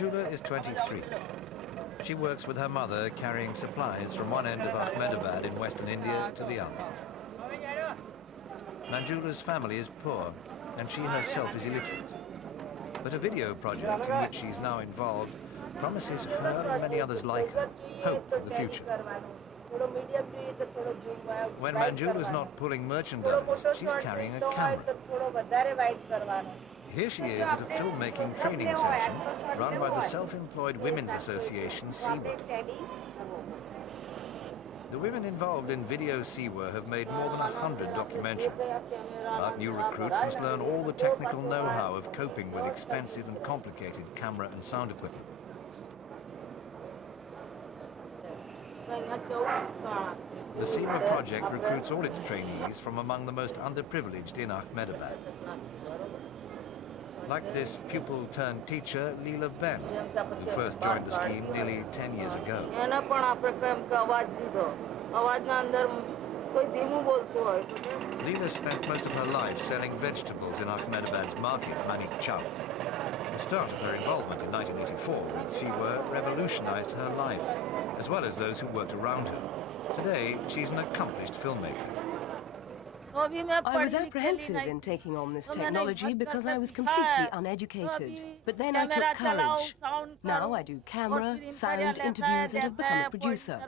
Manjula is 23. She works with her mother, carrying supplies from one end of Abmedabad in western India to the other. Manjula's family is poor, and she herself is illiterate. But a video project in which she's now involved promises her and many others like her hope for the future. When Manjula is not pulling merchandise, she's carrying a camera. Here she is at a filmmaking training session run by the self-employed women's association, Sewa. The women involved in Video Sewa have made more than 100 documentaries. But new recruits must learn all the technical know-how of coping with expensive and complicated camera and sound equipment. The Sewa project recruits all its trainees from among the most underprivileged in Abmedabad. Like this pupil-turned-teacher, Leela Ben, who first joined the scheme nearly 10 years ago. Leela spent most of her life selling vegetables in Abmedabad's market, Manik Chowk. The start of her involvement in 1984 with Sewa revolutionized her life, as well as those who worked around her. Today, she's an accomplished filmmaker. I was apprehensive in taking on this technology because I was completely uneducated. But then I took courage. Now I do camera, sound, interviews, and have become a producer.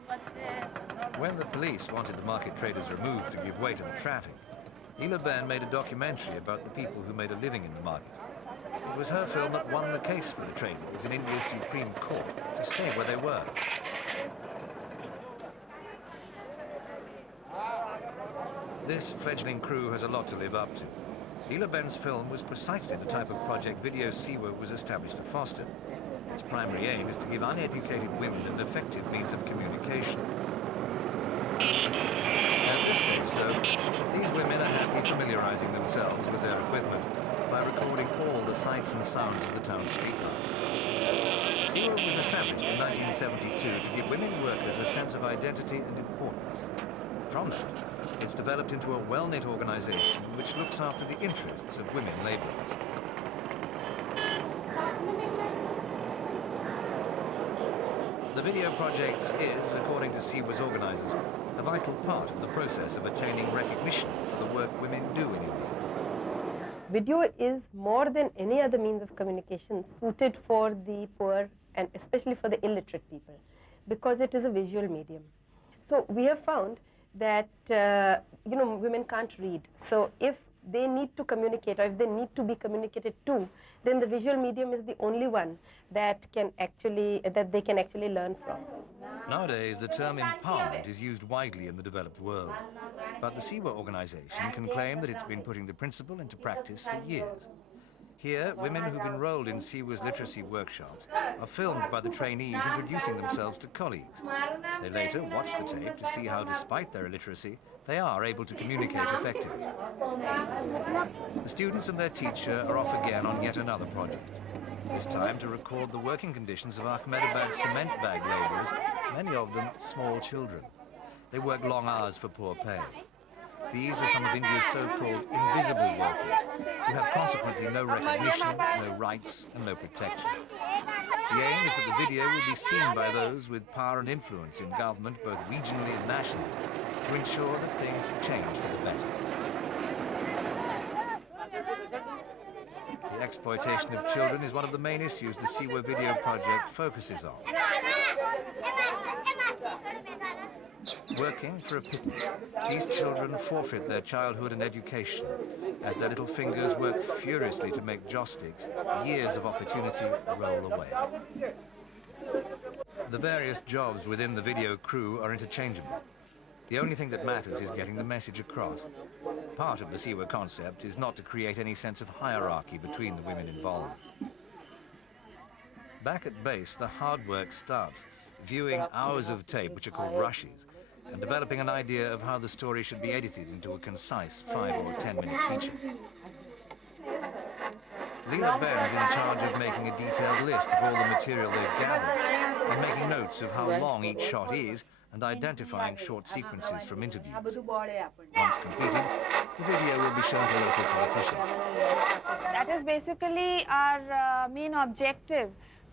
When the police wanted the market traders removed to give way to the traffic, Leela Ben made a documentary about the people who made a living in the market. It was her film that won the case for the traders in India's Supreme Court to stay where they were. This fledgling crew has a lot to live up to. Leela Ben's film was precisely the type of project Video Sewa was established to foster. Its primary aim is to give uneducated women an effective means of communication. At this stage, though, these women are happy familiarizing themselves with their equipment by recording all the sights and sounds of the town street life. Sewa was established in 1972 to give women workers a sense of identity and importance. From that, it's developed into a well-knit organization which looks after the interests of women laborers. The video project is, according to Sewa's organizers, a vital part of the process of attaining recognition for the work women do in India. Video is more than any other means of communication suited for the poor and especially for the illiterate people because it is a visual medium. So we have found that women can't read. So if they need to communicate or if they need to be communicated to, then the visual medium is the only one that they can actually learn from. Nowadays, the term empowerment is used widely in the developed world. But the Sewa organization can claim that it's been putting the principle into practice for years. Here, women who've enrolled in Sewa's literacy workshops are filmed by the trainees introducing themselves to colleagues. They later watch the tape to see how, despite their illiteracy, they are able to communicate effectively. The students and their teacher are off again on yet another project, this time to record the working conditions of Abmedabad's cement bag laborers, many of them small children. They work long hours for poor pay. These are some of India's so-called invisible workers, who have consequently no recognition, no rights, and no protection. The aim is that the video will be seen by those with power and influence in government, both regionally and nationally, to ensure that things change for the better. The exploitation of children is one of the main issues the Sewa Video Project focuses on. Working for a pittance, these children forfeit their childhood and education as their little fingers work furiously to make joss sticks. Years of opportunity roll away. The various jobs within the video crew are interchangeable. The only thing that matters is getting the message across. Part of the Sewa concept is not to create any sense of hierarchy between the women involved. Back at base, the hard work starts, viewing hours of tape, which are called rushes, and developing an idea of how the story should be edited into a concise 5 or 10-minute feature. Leela Ben's in charge of making a detailed list of all the material they've gathered and making notes of how long each shot is and identifying short sequences from interviews. Once completed, the video will be shown to local politicians. That is basically our main objective,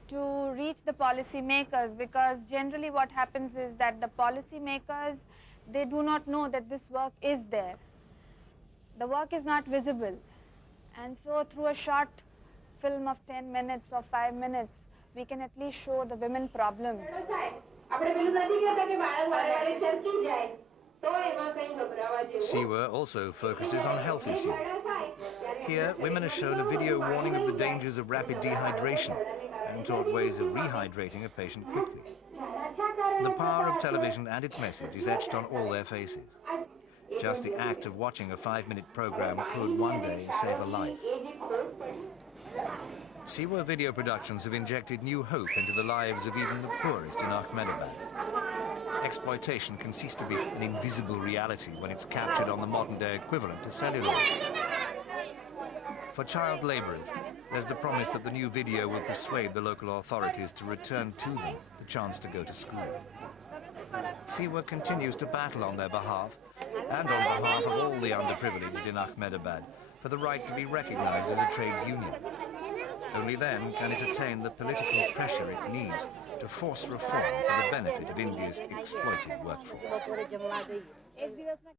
to reach the policy makers, because generally what happens is that the policy makers, they do not know that this work is there. The work is not visible. And so through a short film of 10 minutes or 5 minutes, we can at least show the women problems. Sewa also focuses on health issues. Here, women are shown a video warning of the dangers of rapid dehydration and taught ways of rehydrating a patient quickly. The power of television and its message is etched on all their faces. Just the act of watching a 5-minute program could one day save a life. Sewa video productions have injected new hope into the lives of even the poorest in Abmedabad. Exploitation can cease to be an invisible reality when it's captured on the modern-day equivalent to celluloid. For child labourers, there's the promise that the new video will persuade the local authorities to return to them the chance to go to school. Sewa continues to battle on their behalf and on behalf of all the underprivileged in Abmedabad for the right to be recognised as a trades union. Only then can it attain the political pressure it needs to force reform for the benefit of India's exploited workforce.